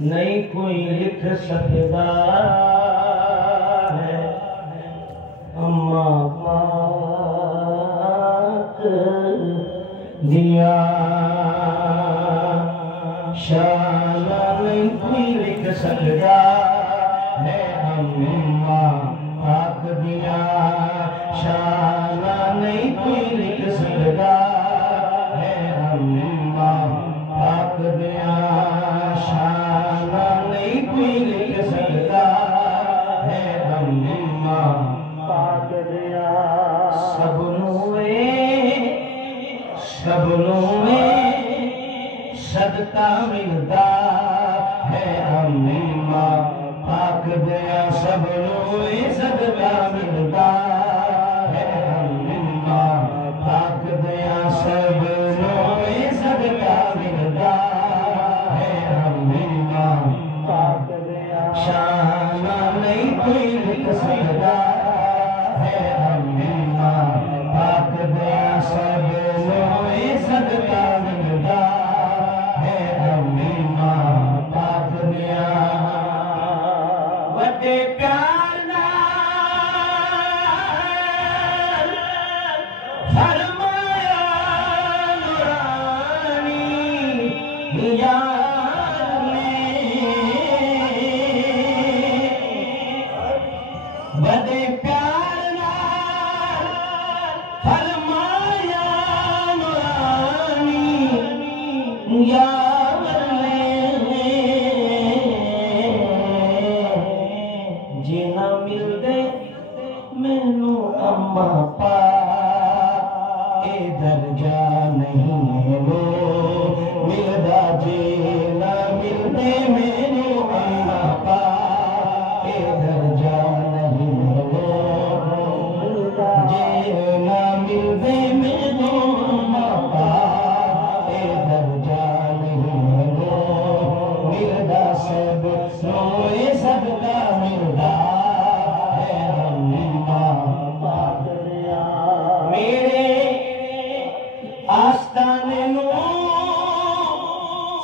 نہیں کوئی لکھ سکتا ہے اماں پاک دیا شان نہیں کوئی لکھ سکتا ہے اماں پاک دیا شان نہیں کوئی لکھ سکتا ہے اماں پاک دیا شان نہیں کوئی لکھ سکتا ہے اماں پاک دیا سب نوے صدقہ ملتا ہے اماں پاک دیا سب نوے صدقہ ملتا ہے اماں پاک دیا سب نوے صدقہ ملتا ہے اماں پاک دیا شان نہیں کوئی لکھ سکتا ہے اماں پاک دیا سب نوے صدقہ ملتا ہے اماں پاک دیا وڈے پیار نال فرمایا نورانی یار نے وڈے پیار نال فرمایا نورانی یار نے جی نہ ملدے مینوں اماں پاک اے درجہ نہیں ملو ملدا جی نہ ملدے مینوں اماں پاک اے درجہ نہیں ملو جی نہ ملدے مینوں اماں پاک اے درجہ نہیں ملو ملدا سب نوے صدقہ ملدا ہے اماں پاک دیا میرے آستانے نو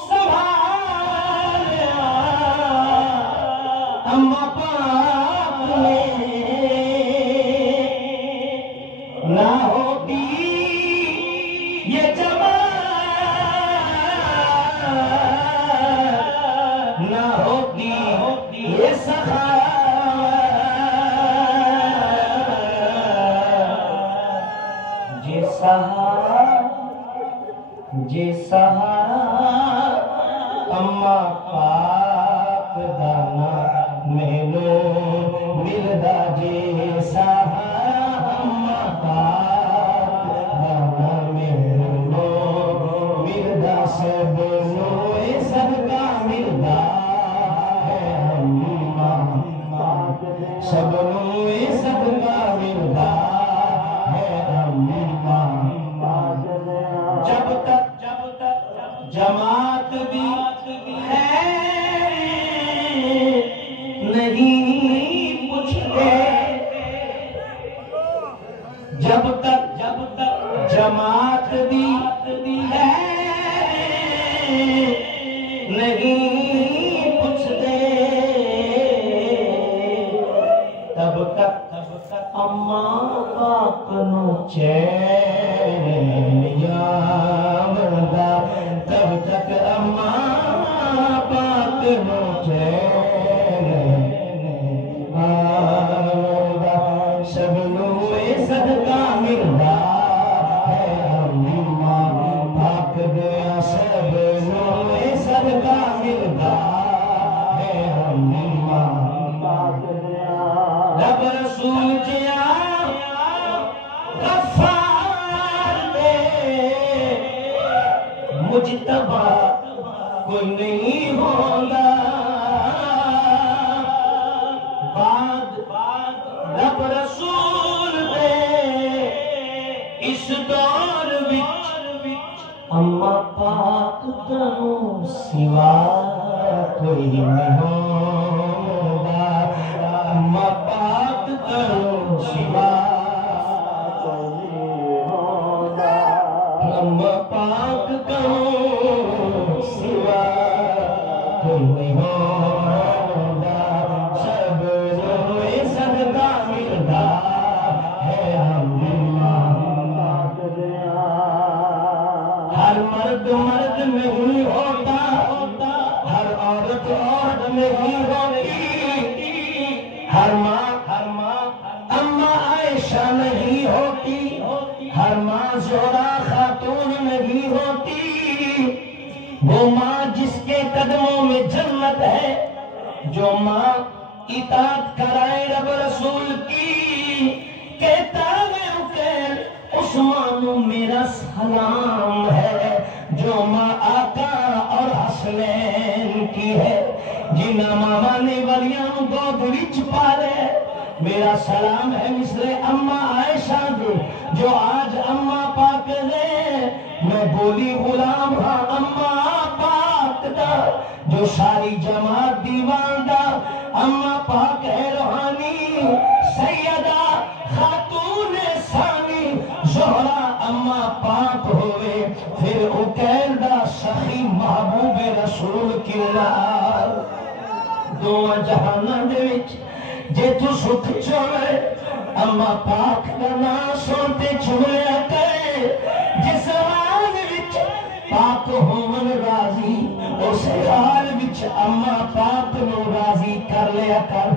سنبھالیا اماں پاک نے نہ ہوتی یہ جماعت نہ ہوتی یہ سخاوت جے سہارا اماں پاک دانا مینو ملدا جے سہارا اماں پاک دانا مینو ملدا سب نوے صدقہ ملدا ہے اماں پاک سب نوے صدقہ ملدا ہے اماں پاک جب تک جماعت بھی ہے نہیں پوچھتے جب تک جماعت بھی ہے نہیں پوچھتے تب تک اماں پاک نو چین یا مردا تب تک اماں پاک نو چین آمدہ سب نوے صدقہ ملدا ہے اماں پاک دیا سب نوے صدقہ ملدا ہے اماں پاک دیا رب رسول جیا غفار دے مجتبہ کوئی نہیں ہوگا بعد رب رسول دے اس دور وچ اماں پاک تنوں سوا کوئی نہیں ہوگا اماں پاک تنوں سوا اماں پاک تنوں سوا کوئی نہیں ہر مرد مرد نہیں ہوتا، ہر عورت عورت نہیں ہوتی، ہر ماں اما عائشہ نہیں ہوتی، ہر ماں زہرا خاتون نہیں ہوتی۔ وہ ماں جس کے قدموں میں جنت ہے، جو ماں اطاعت کرائے رب رسول کی، کہتا ہے عقیل اس ماں نو میرا سلام ہے، جو ماں آقا اور حسنین کی ہے، جنہ ماما نے ولیاں گود وچ پالے، میرا سلام ہے مثل اما عائشہ دے جو آج اما پاک دے۔ میں بولی غلام ہاں اما پاک دا، جو ساری جماعت دیوان دا، اما پاک ہے روحانی سیدہ خاتون ثانی زہرا اما پاک ہوئے، پھر عقیل دا سخی محبوب رسول کی لال۔ دو جہانہ دے وچ جے تو سکھ چولے اما پاک دا نام سنتے چولیا کرے، جس حال وچ پاک ہون راضی اس حال وچ اما پاک نو راضی کر لیا کر۔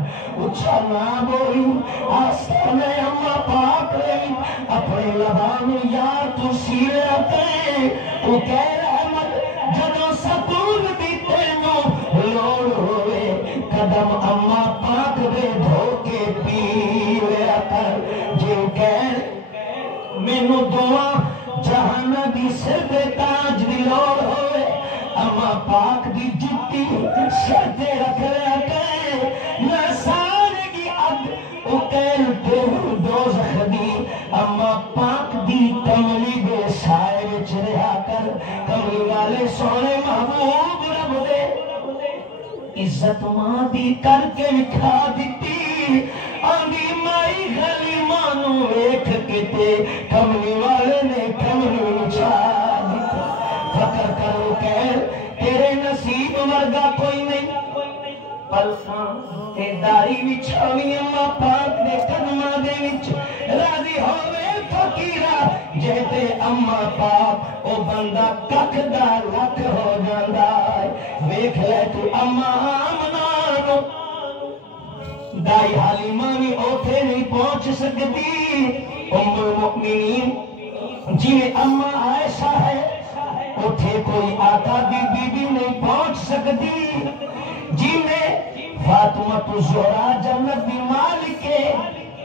اچھا نہ بولی آسانے اما پاک لئی اپنے لبانو یار تو سیریا کرے۔ عقیل احمد جدو سکون دی تینوں لوڑ ہوئے، قدم اما پاک دے دھوکے پی لیا کر۔ جو عقیل مینو دعا جہانا دی سر دے تاج دی لوڑ ہوئے، اما پاک دی جتی سر دے رکھ لیا کرے۔ نہ سارے کی اگ عقیل دے دوزخ دی، اما پاک دی کملی دے سائے وچ رہا کر۔ کملی والے سونے محبوب رب دے عزت ماں دی کر کے وکھا دیتی، آنگی مائی غلی مانو ایک کتے، کملی والے نے کملی اچھا دیتا۔ فکر کرو کہ تیرے نصیب ورگا کوئی نہیں، پلساں تے داری وچھاوی اما پاک دے قدمہ دے وچ راضی ہوئے فقیرہ، جہتے اما پاک او بندہ کک دا لکھ ہو جاندہ ہے۔ ویکھ لے تو اما آمنانو دائی حلیمہ بھی اوٹھے نہیں پہنچ سکتی، ام المؤمنین جی اما عائشہ ہے اوٹھے کوئی آقا بی بی نہیں پہنچ سکتی، جی میں فاطمہ زہرا جنت دی مالکے،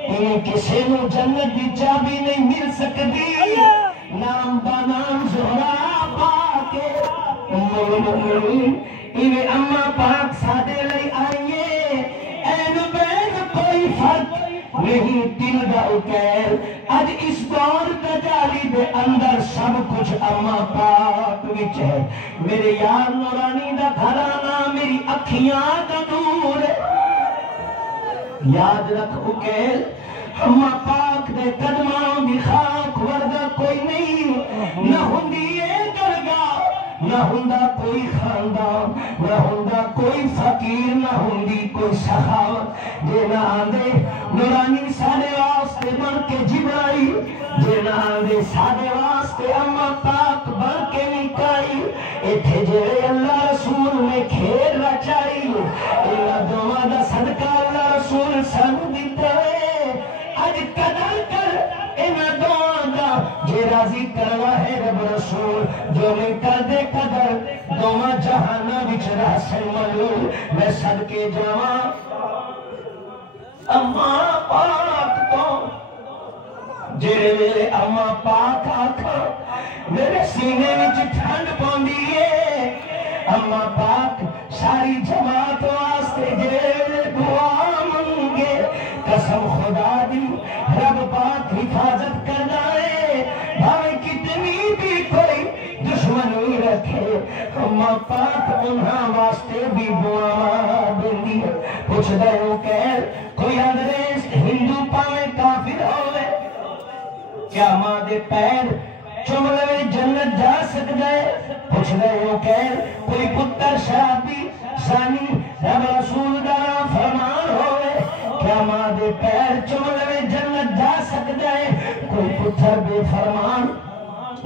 انہیں کسی نو جنت دی چابی نہیں مل سکتی، نام بنام زہرا پاکے ام المؤمنین۔ انہیں اما پاک سادے لئی آئیے، این بین کوئی فرق نہیں دل دا عقیل، آج اس دور دجالی دے اندر سب کچھ اما پاک وچ ہے۔ میرے یار نورانی دا گھرانا میری اکھیاں دا نور ہے۔ یاد رکھ عقیل اما پاک دے قدماں دی خاک ورگا کوئی نہیں، نہ ہوندی اے درگاہ، نہ ہوندا کوئی خاندان، نہ ہوندا کوئی فقیر، نہ ہوندی کوئی سخاوت۔ جے نہ آندے نورانی سارے واسطے بن کے جبرائیل، جے نہ آندے سارے واسطے اما پاک بن کے میکائیل، ایتھے جڑے اللہ رسول نے کھیر رچائی، اللہ دعا دا صدقہ اللہ رسول سن دیتا ہے۔ آج قدر کر انہ دعا دا، جے راضی کروا ہے رب رسول، جو نہیں کر دے قدر دوما جہانا بچ رہ سے ملول۔ میں صدقے جاواں اما پاک تو، جڑے میرے اما پاک آکھا میرے سینے وچ ٹھنڈ پوندی ہے۔ اما پاک ساری جماعت واسطے جڑے دعا منگے، قسم خدا دی رب پاک حفاظت کرنا ہے، بھائی کتنی بھی کوئی دشمنی رکھے، اما پاک انہاں واسطے بھی دعا دیندی ہے۔ پوچھ دے ہو کہ کوئی انگریز ہندو پاویں کافر ہوئے، کیا ماں دے پیر چوم لے جنت جا سکتا ہے؟ پوچھ دے ہو کہ کوئی پتر شرابی زانی رب رسول دا فرمان ہوئے، کیا ماں دے پیر چوم لے جنت جا سکتا ہے؟ کوئی پتر بے فرمان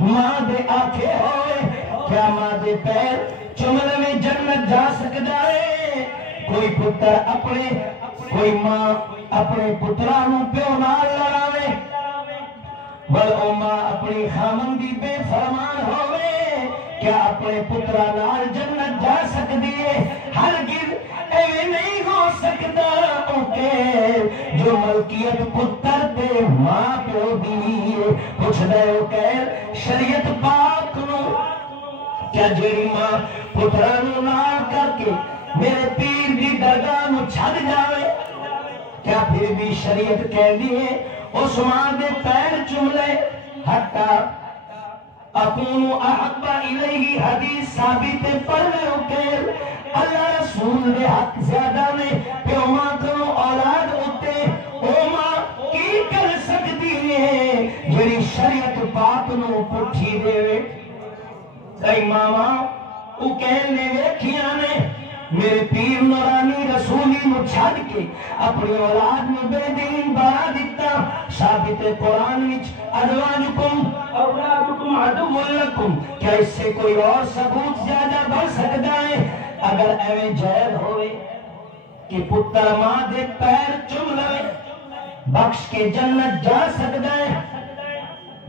ماں دے آنکھیں ہوئے کیا ماں دے پیر چمنے میں جنت جا سکتا ہے؟ کوئی پتر اپنے کوئی ماں اپنے پترانوں پیو نال لڑاوے بل او ماں اپنی خامندی بے فرمان ہوئے کیا اپنے پترا نال جنت جا سکتی ہے؟ ہرگز ایویں نہیں ہو سکتا اوکے جو ملکیت پتر تے ماں پیو دی پوچھ دے او کہ شریعت پاک نو کیا جیڑی ماں پترانوں نال کر کے میرے پیر دی درگاہ نو چھڑ جاوے کیا پھر بھی شریعت کہہ دی ہے اس ماں دے پیر چوم لے حتی اکون احب الیہ حدیث ثابت پڑھ لے اوکے اللہ رسول دے حق زیادہ نے پیو ماں کو اولاد ہوتے او ماں کی کر سکتی ہے جڑی شریعت پاک نو پٹھی دے کئی ماما او کہنے ویکھیاں نے میرے پیر نورانی رسولی نو چھڑ کے اپنی اولاد نو بے دین بنا دیتا ثابت قرآن وچ ازواجکم اولادکم عدو لکم کیا اس سے کوئی اور ثبوت زیادہ بڑھ سکتا ہے؟ اگر ایویں جائز ہوئے کہ پتر ماں دے پیر چم لے بخش کے جنت جا سکتا ہے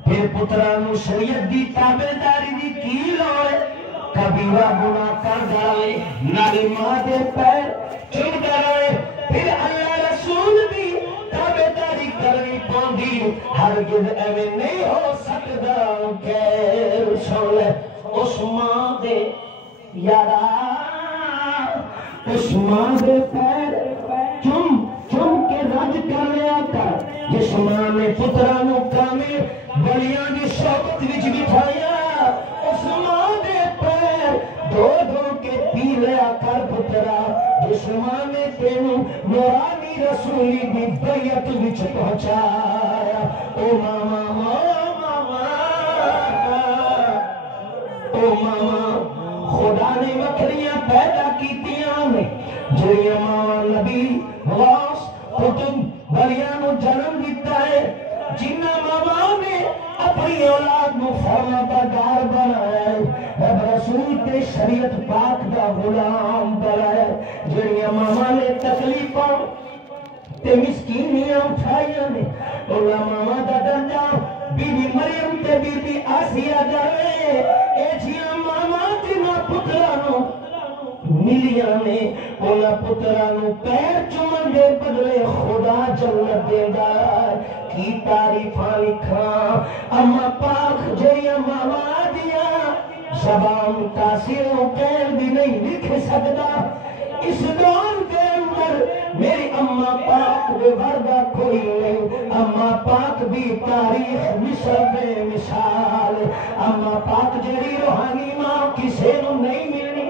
پھر پترانو شریعت دی تابعداری دی کی لوڑ کبیرہ گناہ کر ڈالے نالی ماں دے پیر چم ڈالے پھر اللہ رسول دی تابعداری کرنی پوندی ہرگز ایویں نہیں ہو سکتا کہ سن لے اس ماں دے یارا اس ماں دے پیر چم کے رج کر لیا کر جس ماں نے پترانو کامل بلیاں دی شوقت وچ بٹھایا اس ماں دے پیر دو کے پی لیا کر پترا جس ماں نے تینو نورانی رسولی دی بیعت وچ پہنچایا او ماما او ماما خدا نے مکھڑیاں پیدا کیتیاں نے جڑیاں ماں نبی غوث قطب ولیاں نو جنم دیتا ہے جنہ ماما نے اپنی اولاد نو فرما بردار بنایا ہے رب رسول تے شریعت پاک دا غلام بنایا ہے جڑیاں ماما نے تکلیفاں تے مسکینیاں اٹھائیاں نے اولا ماما دا درجہ بی بی مریم تے بی بی آسیہ جائے اے جیاں ماما جنہ پترانو ملیاں نے اولا پترانو پیر چمن دے بدلے خدا جنت دے گا کی تعریفاں لکھاں اما پاک جڑیاں ماما دیا زبان تاثیروں کہن بھی نہیں لکھ سکتا اس دور کے اندر میری اما پاک بے وردہ کوئی نہیں اما پاک بھی تاریخ مصر بے مثال اما پاک جڑی روحانی ماں کسے نو نہیں ملنی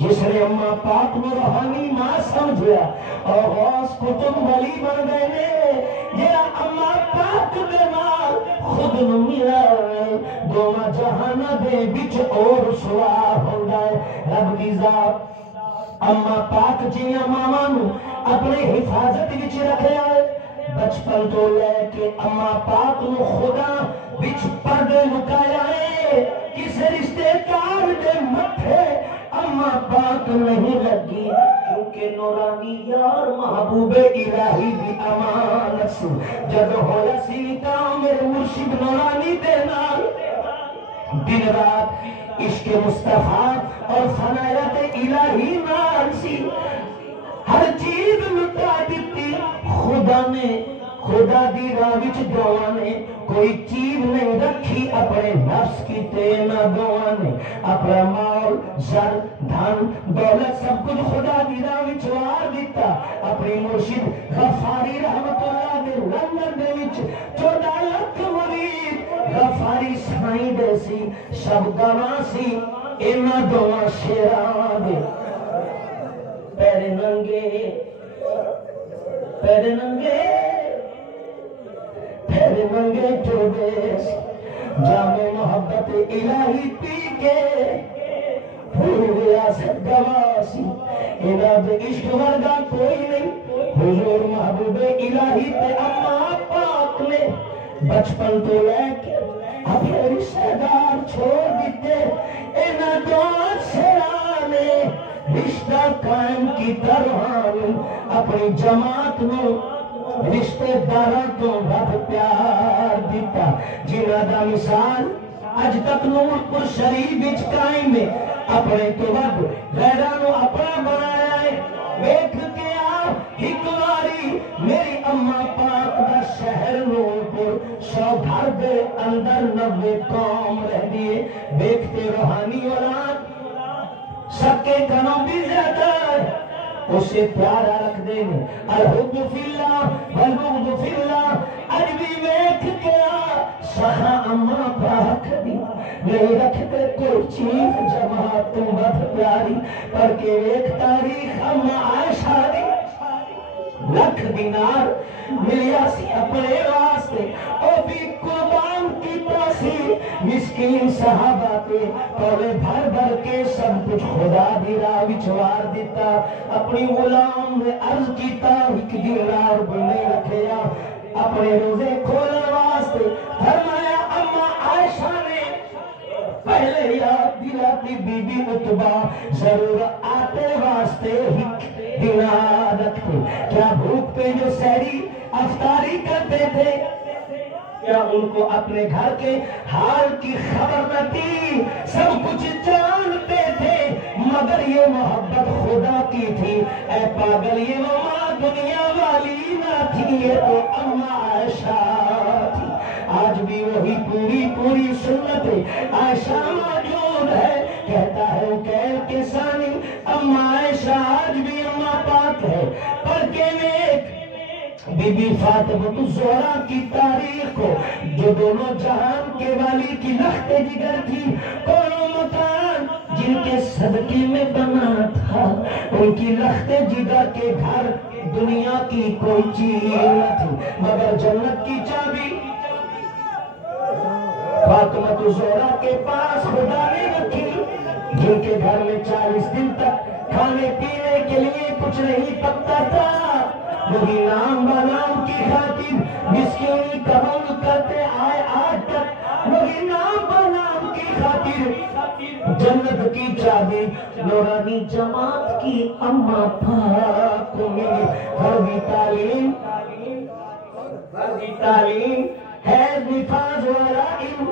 جس نے اما پاک نو روحانی ماں سمجھیا اور غوث قطب ولی بن گئے نے یہ اما پاک دے نال خود نو ملا دوما جہانا دے بچ اور سوا ہوندا ہے رب دی ذات اما پاک جیاں ماما نو اپنے حفاظت وچ رکھیا ہے بچپن تو لے کے اما پاک نو خدا بچ پردے لکایا ہے کسے رشتے کار دے متھے اما پاک نہیں لگی کیونکہ نورانی یار محبوب الہی دی امانت سے جب ہویا سی کام میرے مرشد نورانی دے نال دن رات عشق مصطفیٰ اور فنایت الہی نال سی ہر چیز لٹا دیتی خدا نے خدا دی راہ وچ دعا نے کوئی چیز نہیں رکھی اپنے نفس کی تینا دعا نے اپنا مال زر دھن دولت سب کچھ خدا دی راہ وچ وار دیتا اپنی مرشد غفاری رحمت اللہ دے لندن دے وچ 14 لاکھ مرید غفاری سائیں دے سی سب گواہ سی اینا دعا شیران دے پیر ننگے پیر ننگے پھر منگے چوبیس جامع محبت الہی پی کے پھر ریاست گواسی انہاں عشق ورگا کوئی نہیں حضور محبوب الہی تے اما پاک نے بچپن تو لے کے اپنے رشتہ دار چھوڑ دیتے اینا دو شیرانے رشتہ قائم کی طرح اپنی جماعت میں رشتے داروں کو بہت پیار دیتا جنہاں دا مثال اج تک نور پر شریف وچ قائم ہے اپنے تو ود غیرانو اپنا بنایا ہے ویکھ کے آپ ایک واری میری اماں پاک دا شہر نور پر 100 گھر دے اندر 90 قوم رہ دیے ویکھتے روحانی اولاد سکے کنوں بھی زیادہ اسے پیارا رکھ دیں الحب فی اللہ والبغض فی اللہ اج بھی ویکھ کیا سخا اماں پاک دی نہیں رکھتے کوئی چیز جماعت تو بہت پیاری پر کے ایک تاریخ اماں عائشہ دی لکھ دینار ملیا سی اپنے واسطے او بھی قربان کی تاسی مسکین صحابہ کے پولے بھر بھر کے سب کچھ خدا دی راہ وچوار دیتا اپنی غلام نے عرض کیتا ایک دینار بھی نہیں رکھیا اپنے روزے کھولن واسطے فرمایا اماں عائشہ نے پہلے یاد دلاتی بی بی عتبہ ضرور آتے واسطے ایک دینار رکھتے کیا بھوک پہ جو سحری افطاری کرتے تھے کیا ان کو اپنے گھر کے حال کی خبر نہ تھی سب کچھ جانتے تھے مگر یہ محبت خدا کی تھی اے پاگل یہ ماں دنیا والی نہ تھی یہ تو اماں عائشہ تھی آج بھی وہی پوری سنت عائشہ موجود ہے کہتا ہے اکیل کے ثانی اماں عائشہ آج بھی اماں پاک ہے پر کے نیک بی بی فاطمہ الزہرا کی تاریخ کو جو دونوں جہان کے والی کی لخت جگر تھی کونوں مکان جن کے صدقے میں بنا تھا ان کی لخت جگر کے گھر دنیا کی کوئی چیز نہ تھی مگر جنت کی چابی فاطمہ الزہرا کے پاس خدا نے رکھی جن کے گھر میں 40 دن تک کھانے پینے کے لیے کچھ نہیں پکتا تھا وہی نام بنام کی خاطر مسکینی قبول کرتے آئے آج تک وہی نام بنام کی خاطر جنت کی چابی نورانی جماعت کی اماں پاک کو ملی فرضی تعلیم ہے نفاذ والا علم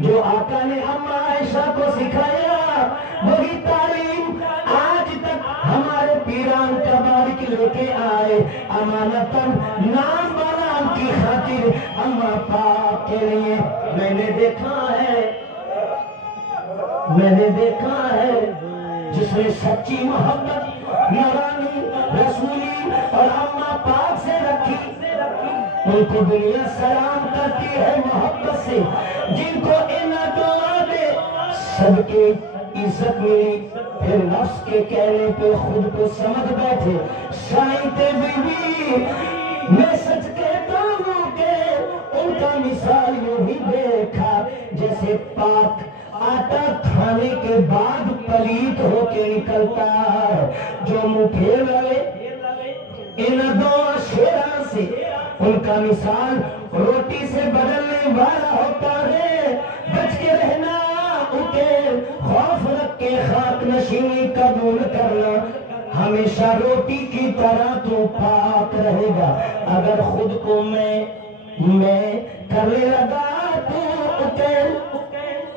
جو آقا نے اماں عائشہ کو سکھایا وہی تعلیم آج تک ہمارے پیران تبارک لے کے آئے امانتاً نام بنام کی خاطر اماں پاک کے لیے میں نے دیکھا ہے جس نے سچی محبت نورانی رسولی اور اماں پاک سے رکھی ان کو دنیا سلام کرتی ہے محبت سے جن کو انہ دعا دے سب کے عزت ملی پھر نفس کے کہنے پہ خود کو سمجھ بیٹھے شاہد بی بی میں سچ کہتا ہوں کہ ان کا مثال یوں ہی دیکھا جیسے پاک آٹا کھانے کے بعد پلیت ہو کے نکلتا ہے جو منہ پھیر لے ان دو شیران سے ان کا مثال روٹی سے بدلنے والا ہوتا ہے بچ کے رہنا اٹھے خوف رکھ کے خاک نشینی قبول کرنا ہمیشہ روٹی کی طرح تو پاک رہے گا اگر خود کو میں کرنے لگا تو اٹھے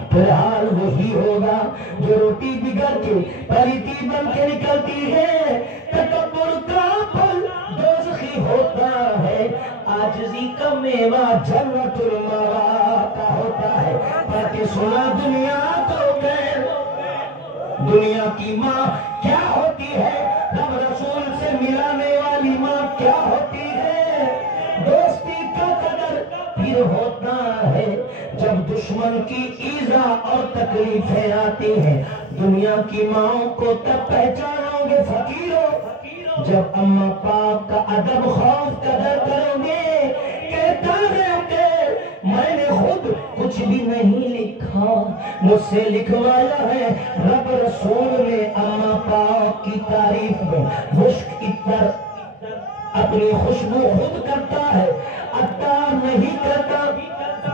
پھر حال وہی ہوگا جو روٹی بگڑ کے پلیتی بن کے نکلتی ہے تکبر کا پھل دوزخی ہوتا ہے عاجزی کا میوہ جنت الماوا کا ہوتا ہے پر سنا دنیا تو خیر دنیا کی ماں کیا ہوتی ہے رب رسول سے ملانے والی ماں کیا ہوتی ہے دوستی کا قدر پھر ہوتا ہے جب دشمن کی ایذا اور تکلیفیں آتی ہیں دنیا کی ماں کو تب پہچانو گے فقیروں جب اماں پاک کا ادب خوف قدر کرو گے کہتا ہے کہ میں نے خود کچھ بھی نہیں لکھا مجھ سے لکھوایا ہے رب رسول نے اماں پاک کی تعریف میں مشک عطر اپنی خوشبو خود کرتا ہے عطار نہیں کرتا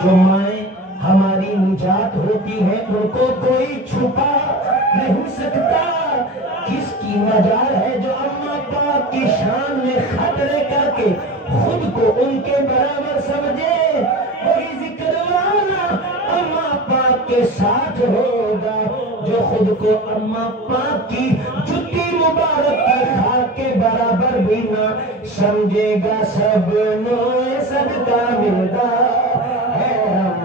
جو مائیں ہماری نجات ہوتی ہے ان کو کوئی چھپا نہیں سکتا. کس کی مجال ہے جو اماں پاک کی شان میں خطرے کر کے خود کو ان کے برابر سمجھے؟ وہی ذکر والا اماں پاک کے ساتھ ہوگا جو خود کو اماں پاک کی جوتی مبارک کی خاک کے برابر بھی نہ سمجھے گا. سب نوے صدقہ ملتا ہے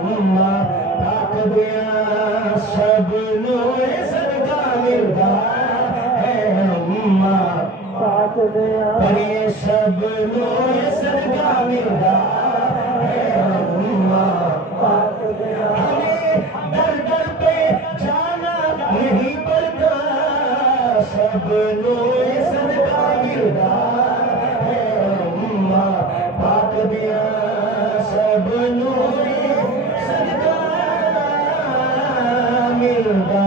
اماں پاک دیا، سب نوے صدقہ ملتا ہے اماں پاک دیا. پڑھیے سب نوے صدقہ ملتا ہے اماں پاک دیا. ہمیں در در پہ جانا نہیں پڑتا، سب نوے صدقہ ملتا ہے اماں پاک دیا، سب نوے صدقہ ملتا